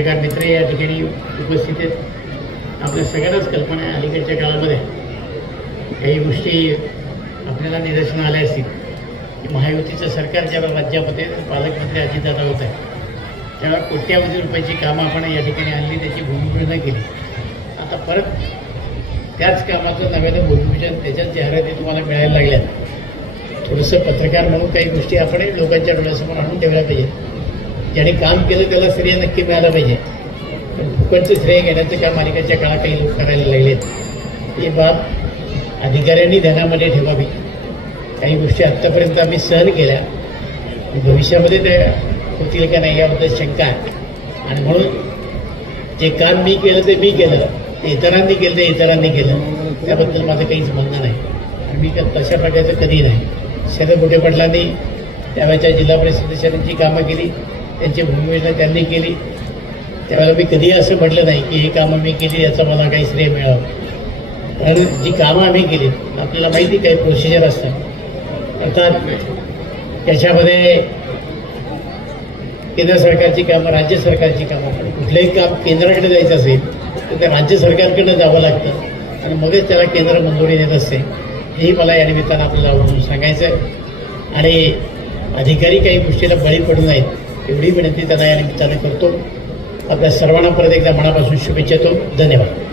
पत्रकार मित्र या ठिकाणी उपस्थित आहेत. आपल्या सगळ्यांनाच कल्पना आहे अलीकडच्या काळामध्ये काही गोष्टी आपल्याला निदर्शन आल्या असतील. की महायुतीचं सरकार ज्या राज्यामध्ये पालकमंत्री अजितदादा होत आहे त्यावेळेला कोट्यावधी रुपयाची कामं आपण या ठिकाणी आणली त्याची भूमिपूजन केली. आता परत त्याच कामाचं नव्यानं भूमिपूजन त्याच्याच जाहिराती तुम्हाला मिळायला लागल्यात. थोडंसं पत्रकार म्हणून काही गोष्टी आपण लोकांच्या डोळ्यासमोर आणून ठेवल्या पाहिजेत. ज्याने काम केलं त्याला श्रेय नक्की मिळालं पाहिजे. पण फुकटचं श्रेय घेण्याचं काम मालिकाच्या काळात काही लोक करायला लागलेत. ही बाब अधिकाऱ्यांनी ध्यानामध्ये ठेवावी. काही गोष्टी आत्तापर्यंत आम्ही सहन केल्या. भविष्यामध्ये त्या होतील का नाही याबद्दल शंका आहे. आणि म्हणून जे काम मी केलं ते मी केलं. ते इतरांनी केलं ते इतरांनी केलं. त्याबद्दल माझं काहीच म्हणणं नाही. आणि मी क- तशा प्रकारचं कधी नाही. शरद मोठे पडलांनी त्यावेळेच्या जिल्हा परिषद त्यांची कामं केली. त्यांची भूमिका त्यांनी केली. त्यावेळेला मी कधी असं म्हटलं नाही की ही कामं मी केली याचा मला काही श्रेय मिळावं कारण जी कामं आम्ही केली आपल्याला माहिती काही प्रोसिजर असतात. अर्थात त्याच्यामध्ये केंद्र सरकारची कामं राज्य सरकारची कामं कुठलंही काम केंद्राकडे जायचं असेल तर ते राज्य सरकारकडे जावं लागतं. आणि मगच त्याला केंद्र मंजुरी देत असते. हेही मला या निमित्तानं आपल्याला आवडून सांगायचं आहे आणि अधिकारी काही गोष्टीला बळी पडू नयेत. एवढी विनंती त्यांना या निमित्ताने करतो. आपल्या सर्वांना परत एकदा मनापासून शुभेच्छा देतो. धन्यवाद.